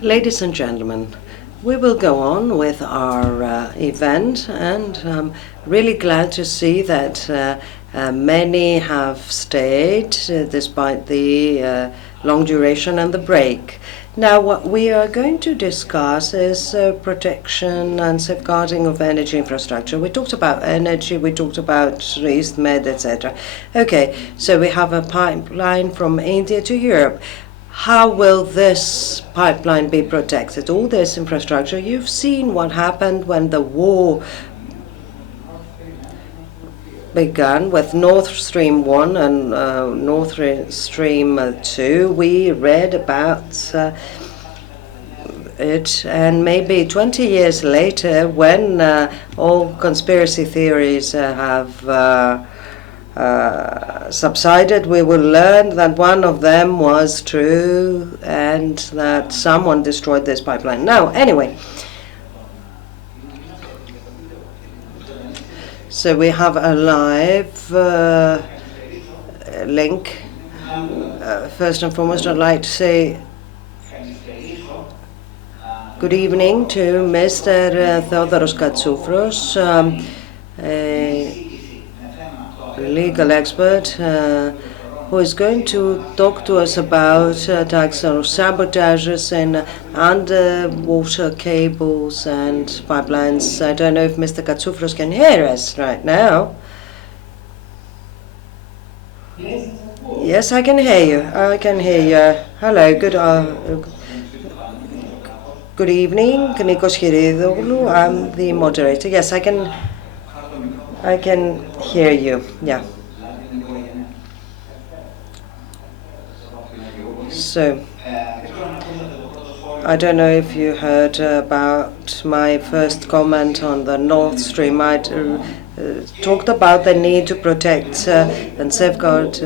Ladies and gentlemen, we will go on with our event, and I'm really glad to see that many have stayed despite the long duration and the break. Now, what we are going to discuss is protection and safeguarding of energy infrastructure. We talked about energy, we talked about East Med, etc. Okay, so we have a pipeline from India to Europe. How will this pipeline be protected? All this infrastructure, you've seen what happened when the war began with Nord Stream 1 and Nord Stream 2. We read about it, and maybe 20 years later, when all conspiracy theories have subsided, we will learn that one of them was true and that someone destroyed this pipeline. Now, anyway, so we have a live link. First and foremost, I'd like to say good evening to Mr. Theodore Katsoufros, legal expert who is going to talk to us about attacks or sabotages in underwater cables and pipelines. I don't know if Mr. Katsoufros can hear us right now. Yes, I can hear you. I can hear you. Hello, good evening. Nikos Chiridoglou. I'm the moderator. Yes, I can hear you, yeah. So, I don't know if you heard about my first comment on the Nord Stream. I talked about the need to protect and safeguard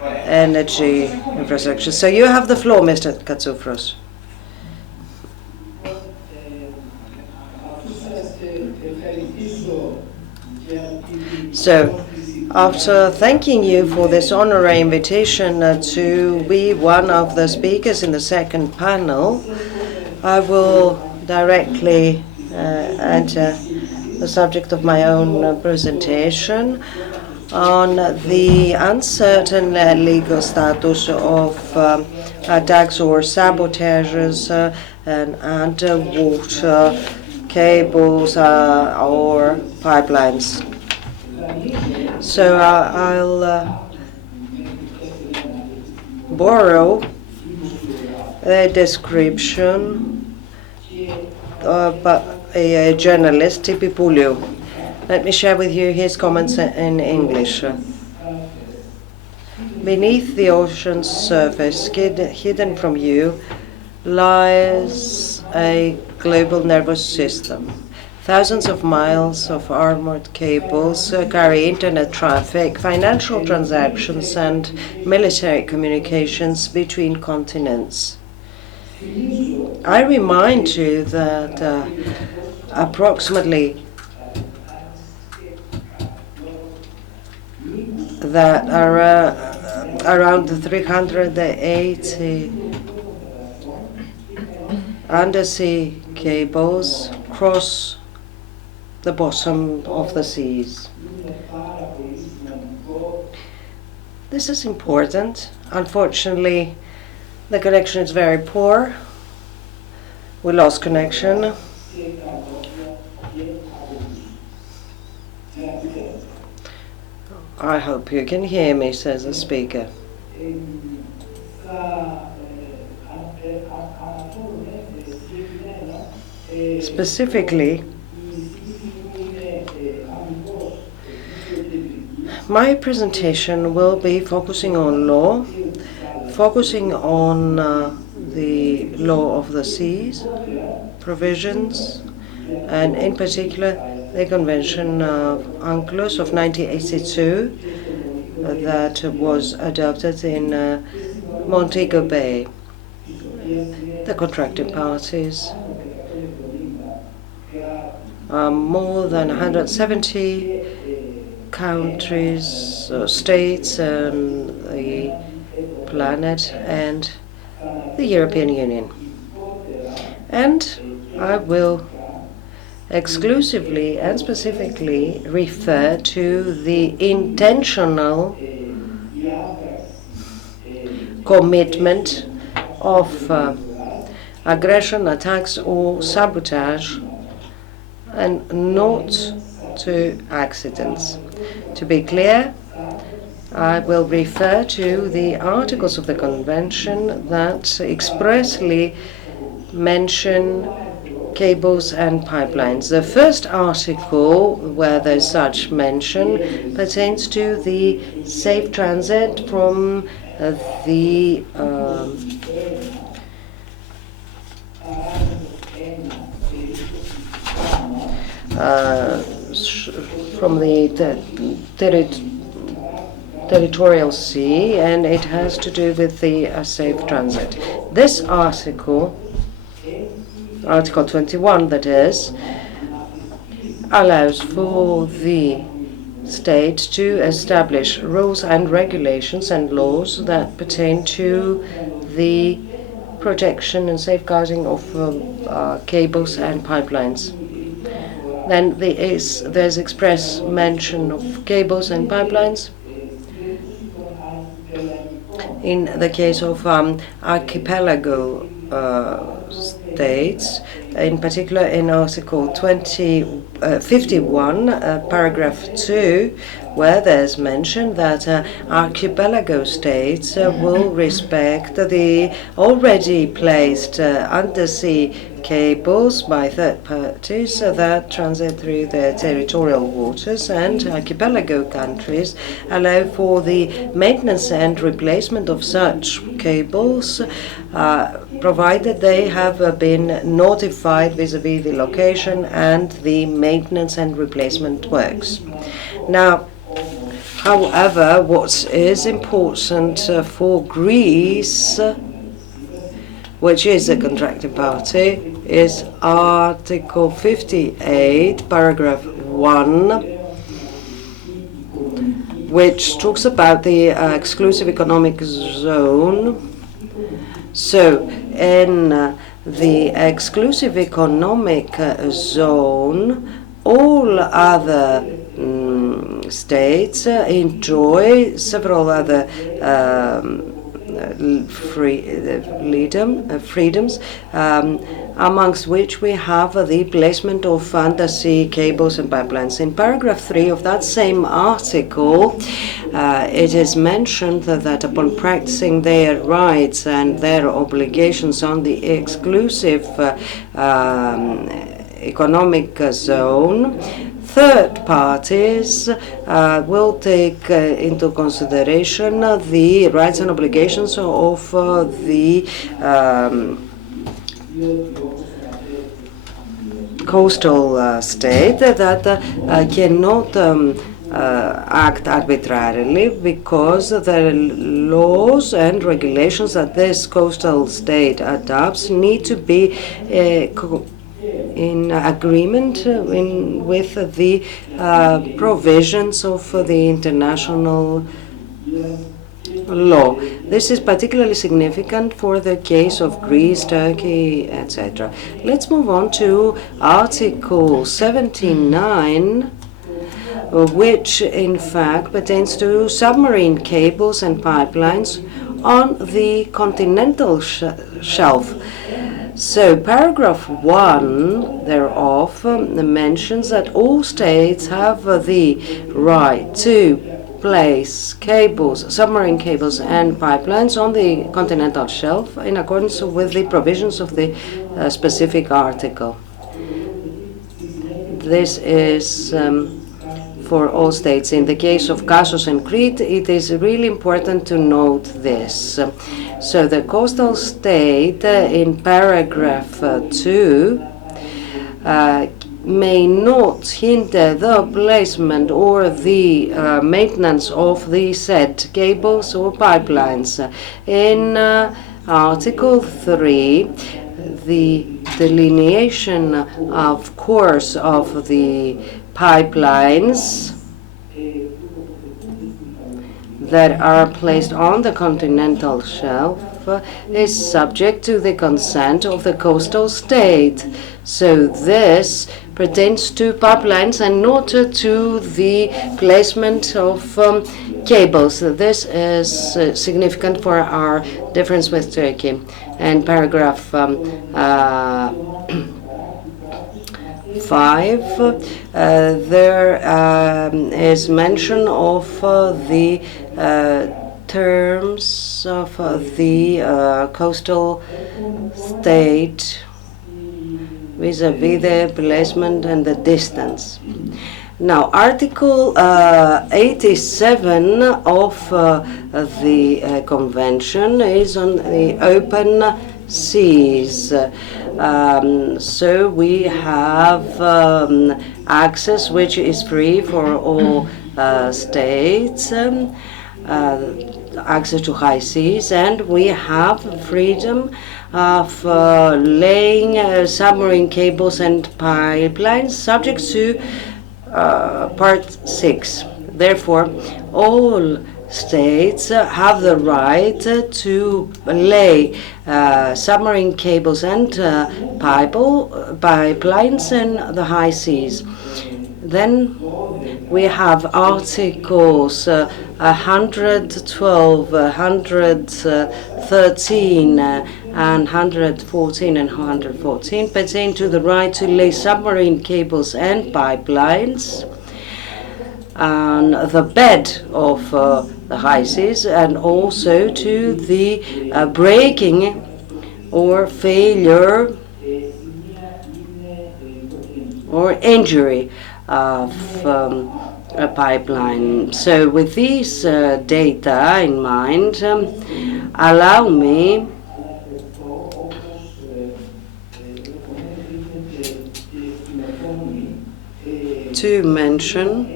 energy infrastructure. So you have the floor, Mr. Katsoufros. So, after thanking you for this honorary invitation to be one of the speakers in the second panel, I will directly enter the subject of my own presentation on the uncertain legal status of attacks or sabotages and underwater cables or pipelines. So I'll borrow a description of a journalist, Tipi Pouliou. Let me share with you his comments in English. Beneath the ocean's surface, hidden from you, lies a global nervous system. Thousands of miles of armored cables carry internet traffic, financial transactions, and military communications between continents. I remind you that approximately around 380 undersea cables cross the bottom of the seas. This is important. Unfortunately, the connection is very poor. We lost connection. I hope you can hear me, says the speaker. Specifically, my presentation will be focusing on law, focusing on the law of the seas, provisions, and in particular the Convention of UNCLOS of 1982 that was adopted in Montego Bay. The contracting parties are more than 170 countries, states on the planet, and the European Union. And I will exclusively and specifically refer to the intentional commitment of aggression, attacks or sabotage, and not to accidents. To be clear, I will refer to the articles of the Convention that expressly mention cables and pipelines. The first article where there's such mention pertains to the safe transit from the territorial sea, and it has to do with the safe transit. This article, Article 21 that is, allows for the state to establish rules and regulations and laws that pertain to the protection and safeguarding of cables and pipelines. Then there's express mention of cables and pipelines in the case of archipelago states, in particular in Article 51, paragraph 2, where there's mention that archipelago states will respect the already placed undersea cables by third parties that transit through their territorial waters, and archipelago countries allow for the maintenance and replacement of such cables provided they have been notified vis-à-vis the location and the maintenance and replacement works. Now, however, what is important for Greece, which is a contracting party, is Article 58, paragraph 1, which talks about the exclusive economic zone. So, in the exclusive economic zone, all other states enjoy several other freedoms, amongst which we have the placement of undersea cables and pipelines. In paragraph 3 of that same article, it is mentioned that upon practicing their rights and their obligations on the exclusive economic zone, third parties will take into consideration the rights and obligations of the coastal state that cannot act arbitrarily, because the laws and regulations that this coastal state adopts need to be in agreement with the provisions of the international law. This is particularly significant for the case of Greece, Turkey, etc. Let's move on to Article 79, which in fact pertains to submarine cables and pipelines on the continental shelf. So paragraph 1 thereof mentions that all states have the right to place cables, submarine cables and pipelines on the continental shelf in accordance with the provisions of the specific article. This is for all states. In the case of Kossos and Crete, it is really important to note this. So the coastal state in paragraph 2 may not hinder the placement or the maintenance of the said cables or pipelines. In Article 3, the delineation of course of the pipelines that are placed on the continental shelf is subject to the consent of the coastal state. So this pertains to pipelines and not to the placement of cables. This is significant for our difference with Turkey. And paragraph 5, there is mention of the terms of the coastal state vis-à-vis the placement and the distance. Now, Article 87 of the Convention is on the open seas. So we have access which is free for all states, access to high seas, and we have freedom of laying submarine cables and pipelines subject to Part 6. Therefore, all states have the right to lay submarine cables and pipelines in the high seas. Then we have Articles 112, 113, and 114 and 114 pertain to the right to lay submarine cables and pipelines on the bed of the high seas, and also to the breaking or failure or injury of a pipeline. So with these data in mind, allow me to mention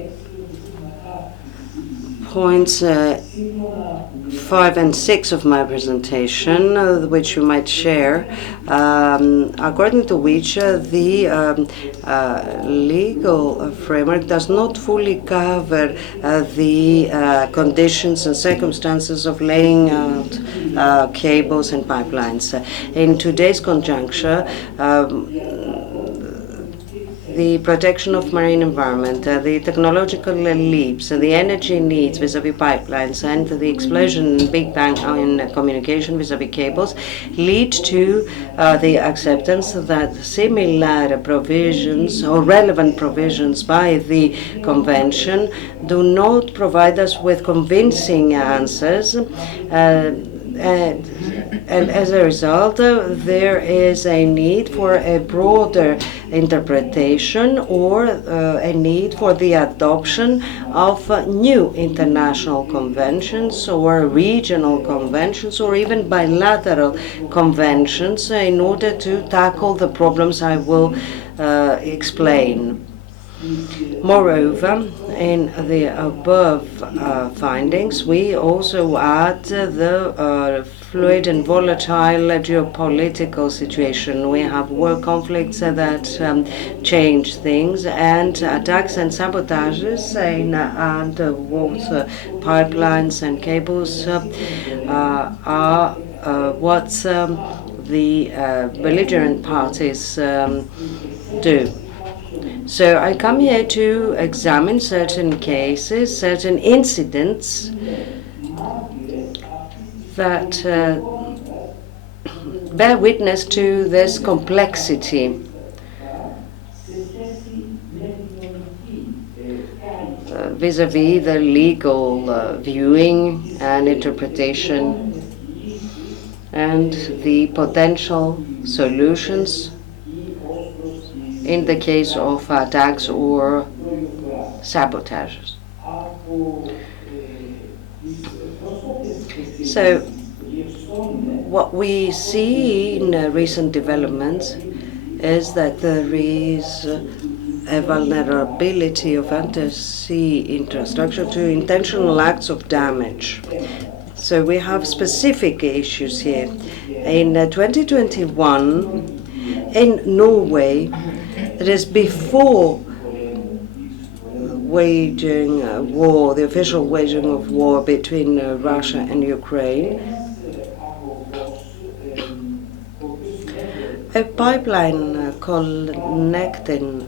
points 5 and 6 of my presentation, which you might share, according to which the legal framework does not fully cover the conditions and circumstances of laying out cables and pipelines. In today's conjuncture, the protection of marine environment, the technological leaps, the energy needs vis-à-vis pipelines, and the explosion in Big Bang in communication vis-à-vis cables lead to the acceptance that similar provisions or relevant provisions by the Convention do not provide us with convincing answers. And as a result, there is a need for a broader interpretation or a need for the adoption of new international conventions or regional conventions or even bilateral conventions in order to tackle the problems I will explain. Moreover, in the above findings, we also add the fluid and volatile geopolitical situation. We have war conflicts that change things, and attacks and sabotages in underwater pipelines and cables are what the belligerent parties do. So I come here to examine certain cases, certain incidents that bear witness to this complexity. Vis-à-vis the legal viewing and interpretation and the potential solutions in the case of attacks or sabotages. So, what we see in recent developments is that there is a vulnerability of undersea infrastructure to intentional acts of damage. So we have specific issues here. In 2021, in Norway, it is before waging war, the official waging of war between Russia and Ukraine, A pipeline connecting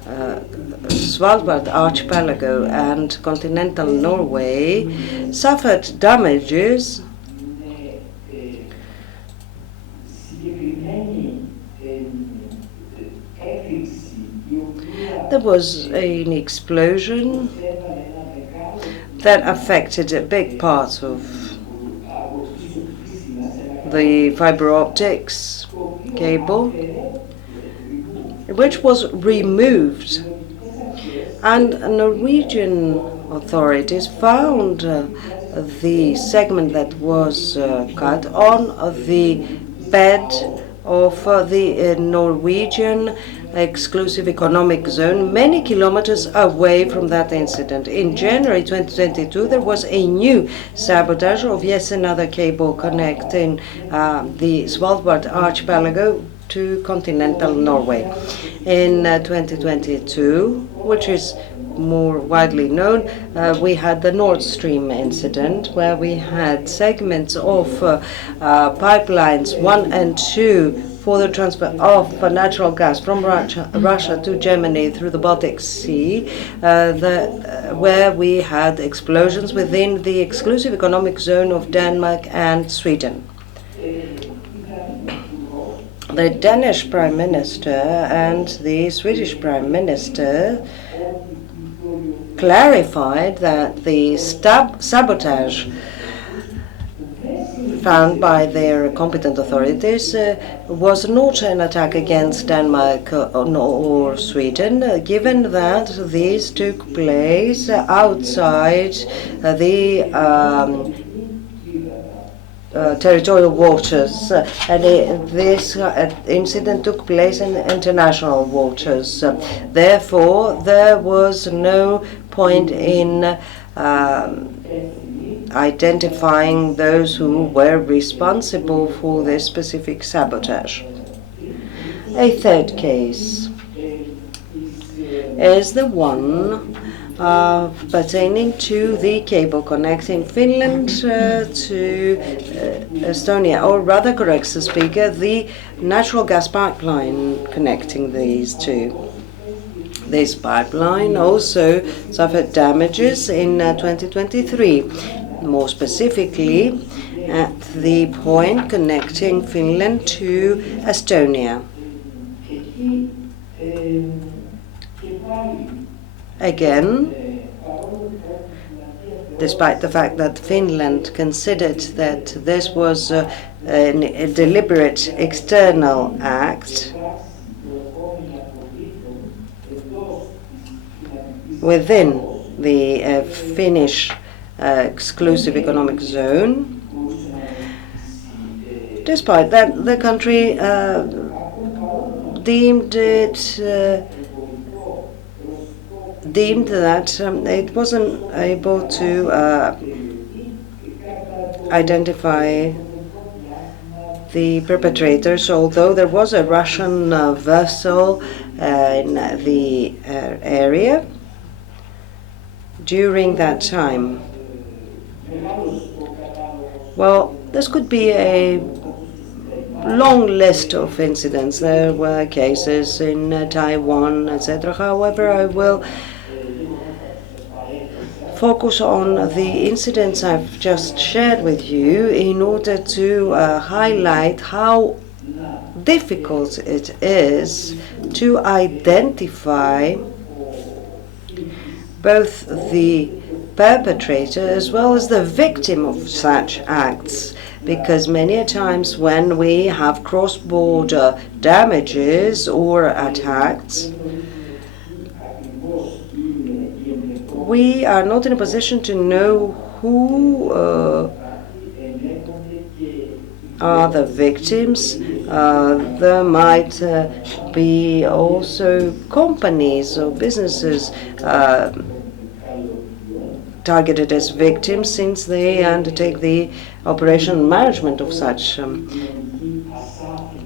Svalbard archipelago and continental Norway suffered damages There was an explosion that affected big parts of the fiber optics cable, which was removed. And Norwegian authorities found the segment that was cut on the bed of the Norwegian exclusive economic zone, many kilometers away from that incident. In January 2022, there was a new sabotage of yet another cable connecting the Svalbard archipelago to continental Norway. In 2022, which is more widely known, we had the Nord Stream incident, where we had segments of pipelines 1 and 2 for the transfer of natural gas from Russia to Germany through the Baltic Sea, where we had explosions within the exclusive economic zone of Denmark and Sweden. The Danish Prime Minister and the Swedish Prime Minister clarified that the sabotage found by their competent authorities was not an attack against Denmark or Sweden, given that these took place outside the territorial waters, and this incident took place in international waters. Therefore, there was no point in identifying those who were responsible for this specific sabotage. A third case is the one pertaining to the cable connecting Finland to Estonia, or rather, corrects the speaker, the natural gas pipeline connecting these two. This pipeline also suffered damages in 2023, more specifically at the point connecting Finland to Estonia. Again, despite the fact that Finland considered that this was a deliberate external act within the Finnish exclusive economic zone, despite that, the country deemed that it wasn't able to identify the perpetrators, although there was a Russian vessel in the area during that time. Well, this could be a long list of incidents. There were cases in Taiwan, etc. However, I will focus on the incidents I've just shared with you in order to highlight how difficult it is to identify both the perpetrator as well as the victim of such acts, because many a times when we have cross-border damages or attacks, we are not in a position to know who are the victims. There might be also companies or businesses targeted as victims, since they undertake the operation management of such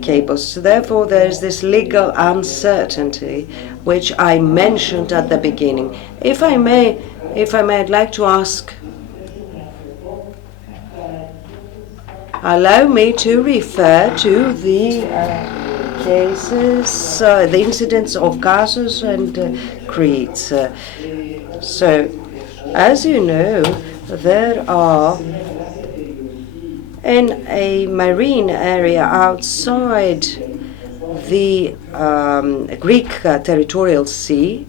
cables. So therefore, there is this legal uncertainty which I mentioned at the beginning. If I may, I'd like to ask, allow me to refer to the cases, the incidents of Kossos and Crete. So, as you know, there are in a marine area outside the Greek territorial sea.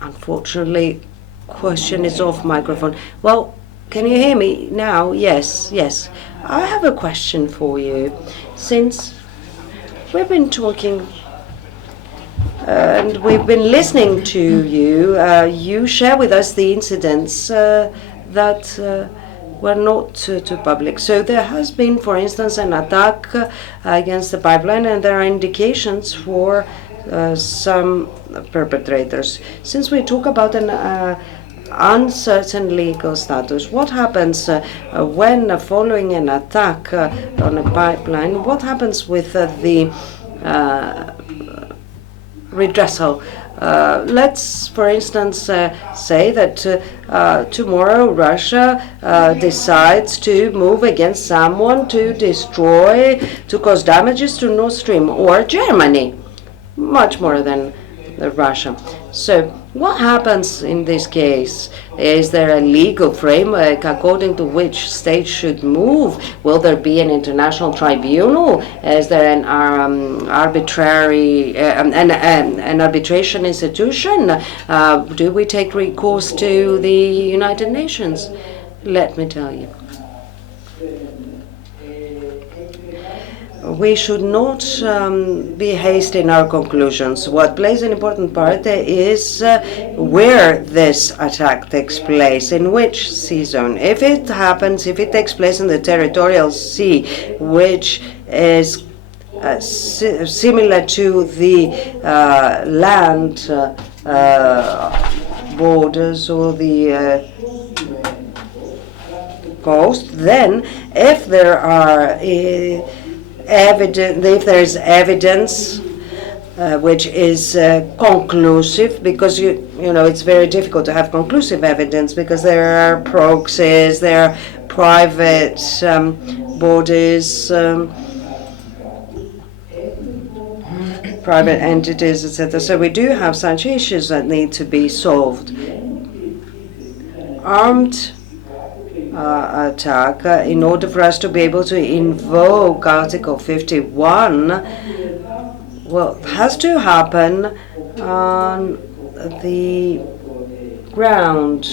Unfortunately, question is off microphone. Well, can you hear me now? Yes, yes. I have a question for you. Since we've been talking and we've been listening to you, you share with us the incidents that were not to public. So there has been, for instance, an attack against the pipeline, and there are indications for some perpetrators. Since we talk about an uncertain legal status, what happens when following an attack on a pipeline? What happens with the redressal? Let's, for instance, say that tomorrow Russia decides to move against someone to destroy, to cause damages to Nord Stream, or Germany, much more than Russia. So what happens in this case? Is there a legal framework according to which states should move? Will there be an international tribunal? Is there an arbitrary an arbitration institution? Do we take recourse to the United Nations? Let me tell you, we should not be hasty in our conclusions. What plays an important part is where this attack takes place, in which sea zone. If it takes place in the territorial sea, which is similar to the land borders or the coast, then if there are if there is evidence which is conclusive, because you know it's very difficult to have conclusive evidence because there are proxies, there are private bodies, private entities, etc. So we do have such issues that need to be solved. Armed attack, in order for us to be able to invoke Article 51, well, has to happen on the ground.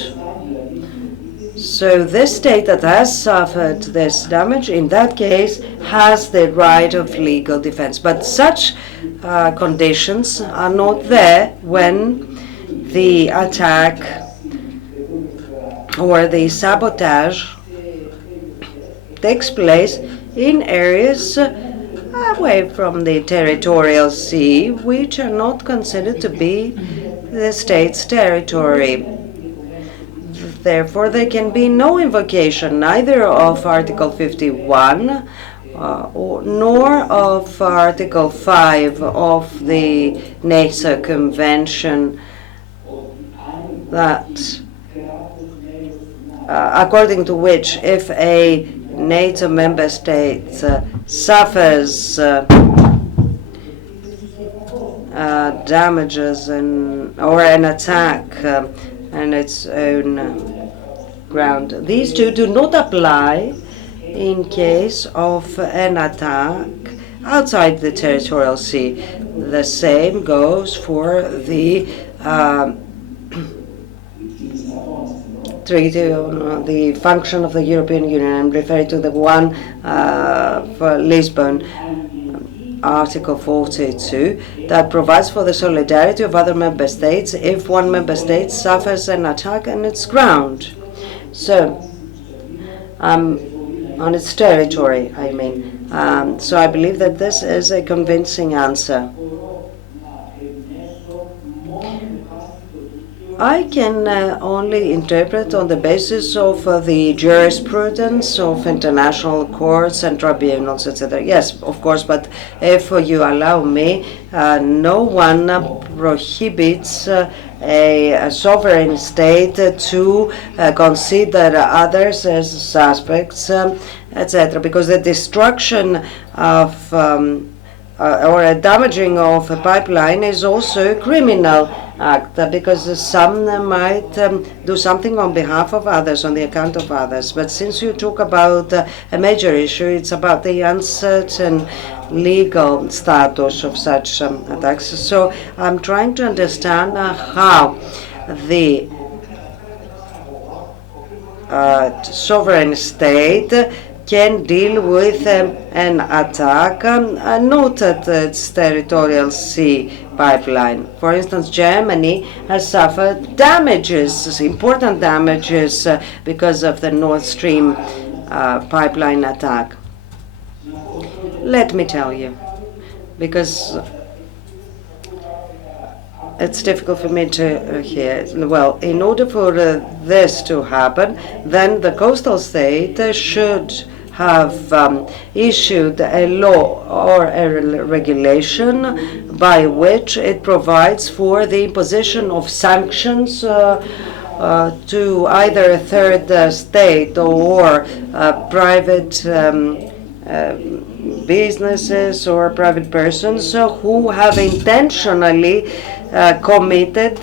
So this state that has suffered this damage, in that case, has the right of legal defense. But such conditions are not there when the attack or the sabotage takes place in areas away from the territorial sea, which are not considered to be the state's territory. Therefore, there can be no invocation neither of Article 51 nor of Article 5 of the NATO Convention, that according to which if a NATO member state suffers damages or an attack on its own ground, these two do not apply in case of an attack outside the territorial sea. The same goes for the Treaty on the function of the European Union. I'm referring to the one for Lisbon, Article 42, that provides for the solidarity of other member states if one member state suffers an attack on its ground. So, on its territory, I mean. So I believe that this is a convincing answer. I can only interpret on the basis of the jurisprudence of international courts and tribunals, etc. Yes, of course, but if you allow me, no one prohibits a sovereign state to consider others as suspects, etc. Because the destruction of or a damaging of a pipeline is also a criminal act, because some might do something on behalf of others, on the account of others. But since you talk about a major issue, it's about the uncertain legal status of such attacks. So I'm trying to understand how the sovereign state can deal with an attack not at its territorial sea pipeline. For instance, Germany has suffered damages, important damages, because of the Nord Stream pipeline attack. Let me tell you, because it's difficult for me to hear. Well, in order for this to happen, then the coastal state should have issued a law or a regulation by which it provides for the imposition of sanctions to either a third state or private businesses or private persons who have intentionally committed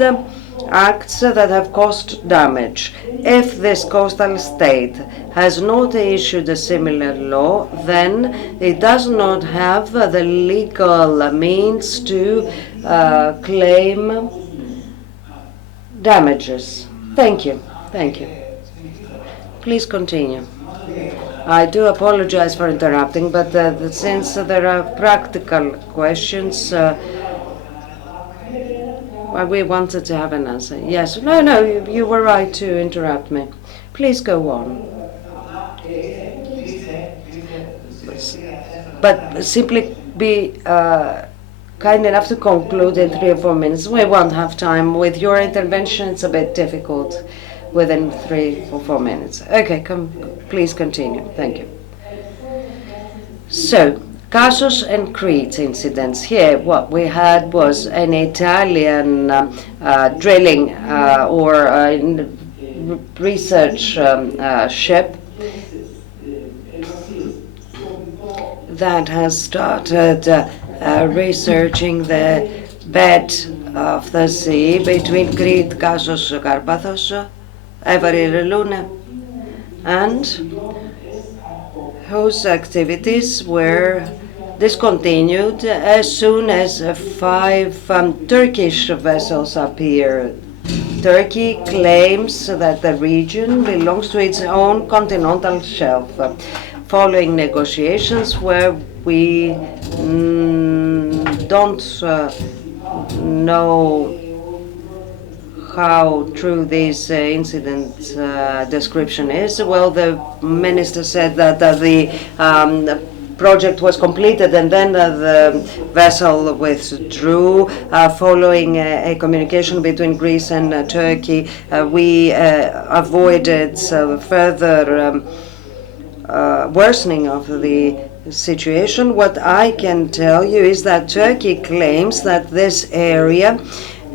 acts that have caused damage. If this coastal state has not issued a similar law, then it does not have the legal means to claim damages. Thank you. Thank you. Please continue. I do apologize for interrupting, but since there are practical questions, we wanted to have an answer. Yes, no, you were right to interrupt me. Please go on. But simply be kind enough to conclude in 3 or 4 minutes. We won't have time. With your intervention, it's a bit difficult within 3 or 4 minutes. Okay, please continue. Thank you. So, Kassos and Crete incidents. Here, what we had was an Italian drilling or research ship that has started researching the bed of the sea between Crete, Kassos, Karpathos, Every and whose activities were discontinued as soon as 5 Turkish vessels appeared. Turkey claims that the region belongs to its own continental shelf, following negotiations where we don't know how true this incident description is. Well, the minister said that the project was completed and then the vessel withdrew following a communication between Greece and Turkey. We avoided further worsening of the situation. What I can tell you is that Turkey claims that this area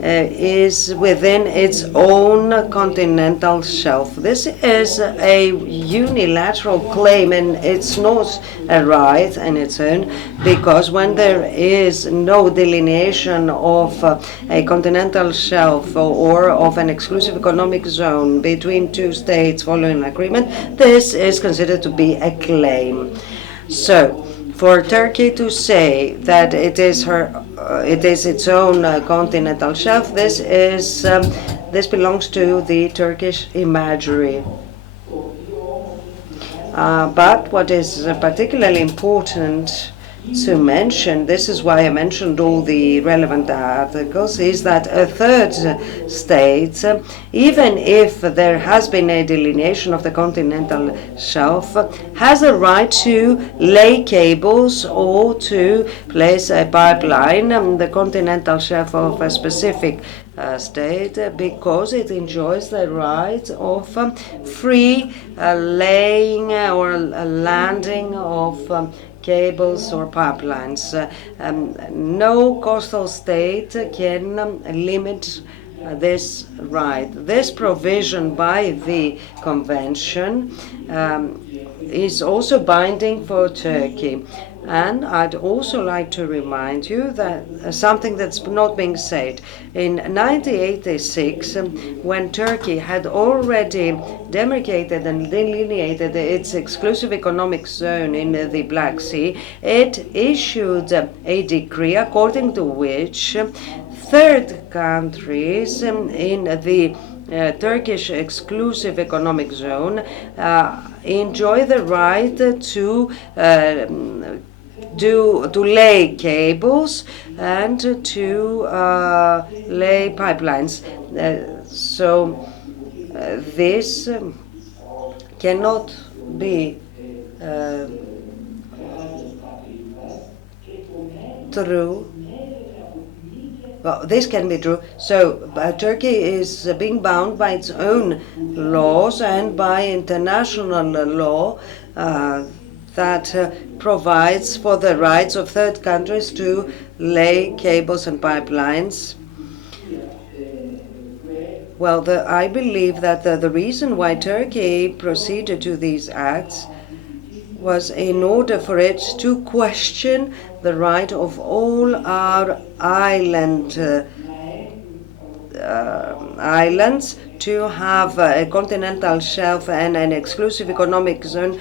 is within its own continental shelf. This is a unilateral claim, and it's not a right in its own, because when there is no delineation of a continental shelf or of an exclusive economic zone between 2 states following an agreement, this is considered to be a claim. So, for Turkey to say that it is its own continental shelf, this belongs to the Turkish imagery. But what is particularly important to mention, this is why I mentioned all the relevant articles, is that a third state, even if there has been a delineation of the continental shelf, has a right to lay cables or to place a pipeline on the continental shelf of a specific state because it enjoys the right of free laying or landing of cables or pipelines. No coastal state can limit this right. This provision by the convention is also binding for Turkey. And I'd also like to remind you that something that's not being said. In 1986, when Turkey had already demarcated and delineated its exclusive economic zone in the Black Sea, it issued a decree according to which third countries in the Turkish exclusive economic zone enjoy the right to lay cables and to lay pipelines. This cannot be true. Well, this can be true. So Turkey is being bound by its own laws and by international law that provides for the rights of third countries to lay cables and pipelines. Well, I believe that the reason why Turkey proceeded to these acts was in order for it to question the right of all our islands to have a continental shelf and an exclusive economic zone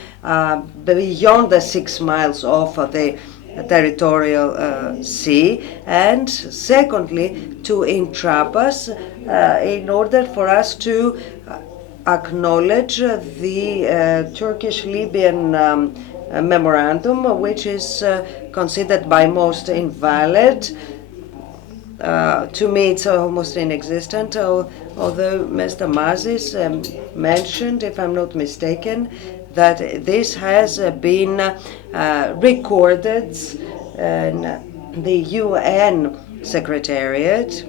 beyond the 6 miles of the territorial sea, and secondly to entrap us in order for us to acknowledge the Turkish-Libyan memorandum, which is considered by most invalid. To me, it's almost inexistent, although Mr. Mazis mentioned, if I'm not mistaken, that this has been recorded in the UN Secretariat,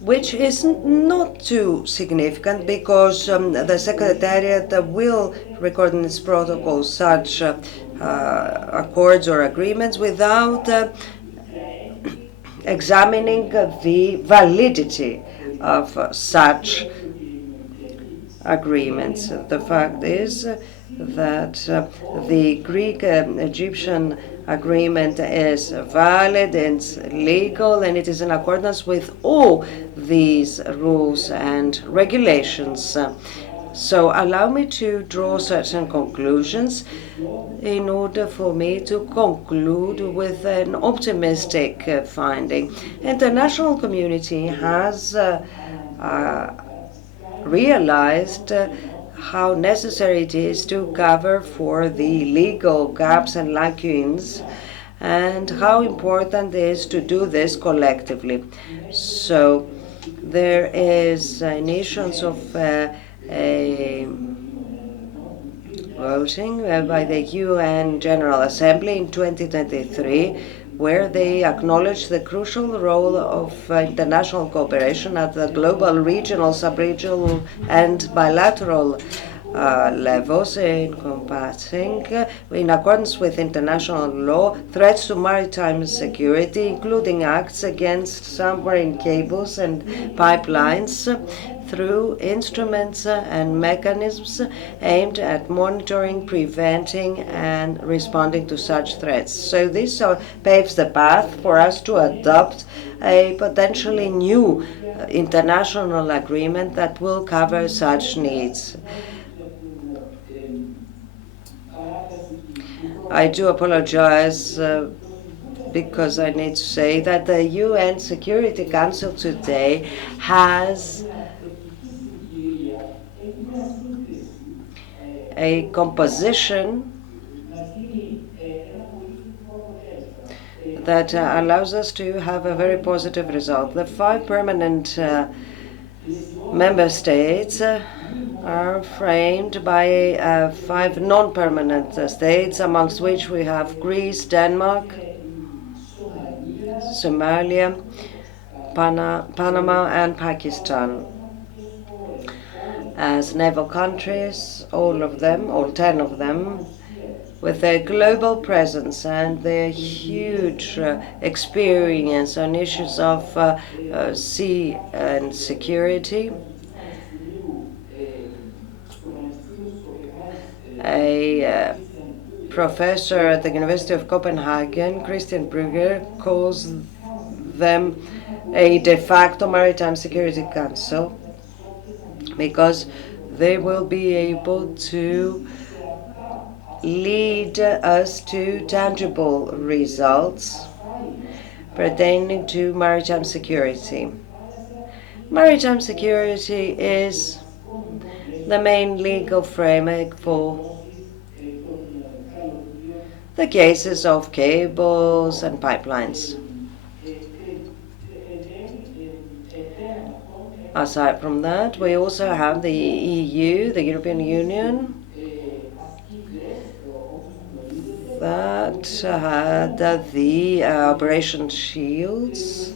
which is not too significant because the Secretariat will record in its protocol such accords or agreements without examining the validity of such agreements. The fact is that the Greek-Egyptian agreement is valid, it's legal, and it is in accordance with all these rules and regulations. So allow me to draw certain conclusions in order for me to conclude with an optimistic finding. International community has realized how necessary it is to cover for the legal gaps and lacunes and how important it is to do this collectively. So there is an issuance of a voting by the UN General Assembly in 2023, where they acknowledge the crucial role of international cooperation at the global, regional, sub-regional, and bilateral levels, encompassing, in accordance with international law, threats to maritime security, including acts against submarine cables and pipelines, through instruments and mechanisms aimed at monitoring, preventing, and responding to such threats. So this paves the path for us to adopt a potentially new international agreement that will cover such needs. I do apologize because I need to say that the UN Security Council today has a composition that allows us to have a very positive result. The 5 permanent member states are framed by 5 non-permanent states, amongst which we have Greece, Denmark, Somalia, Panama and Pakistan. As naval countries, all of them, all 10 of them, with their global presence and their huge experience on issues of sea and security. A professor at the University of Copenhagen, Christian Brugger, calls them a de facto Maritime Security Council because they will be able to lead us to tangible results pertaining to maritime security. Maritime security is the main legal framework for the cases of cables and pipelines. Aside from that, we also have the EU, the European Union, that had the Operation Shields,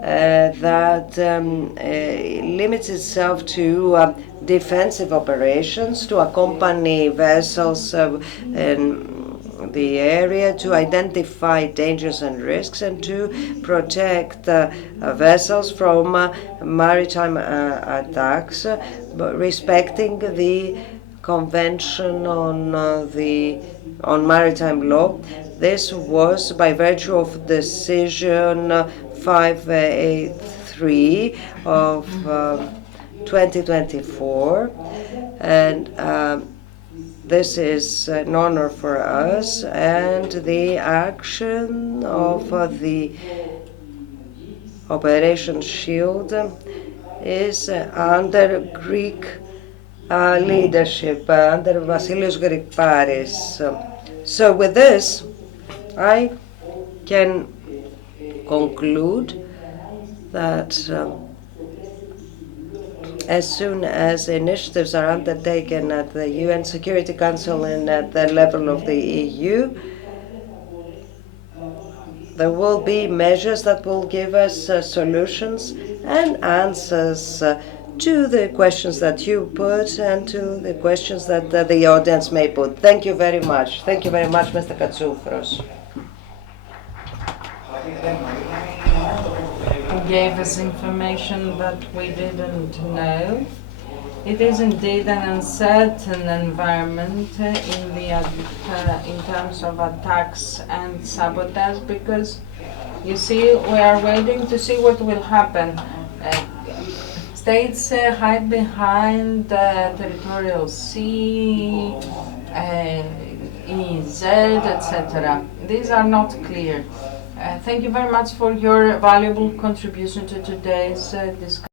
that limits itself to defensive operations, to accompany vessels in the area, to identify dangers and risks, and to protect vessels from maritime attacks, but respecting the Convention on Maritime Law. This was by virtue of Decision 583 of 2024, and this is an honor for us, and the action of the Operation Shield is under Greek leadership, under Vasilios Griparis. So with this, I can conclude that as soon as initiatives are undertaken at the UN Security Council and at the level of the EU, there will be measures that will give us solutions and answers to the questions that you put and to the questions that the audience may put. Thank you very much. Thank you very much, Mr. Katsoufros. He gave us information that we didn't know. It is indeed an uncertain environment in terms of attacks and sabotage, because you see, we are waiting to see what will happen. States hide behind territorial sea, EEZ, etc. These are not clear. Thank you very much for your valuable contribution to today's discussion.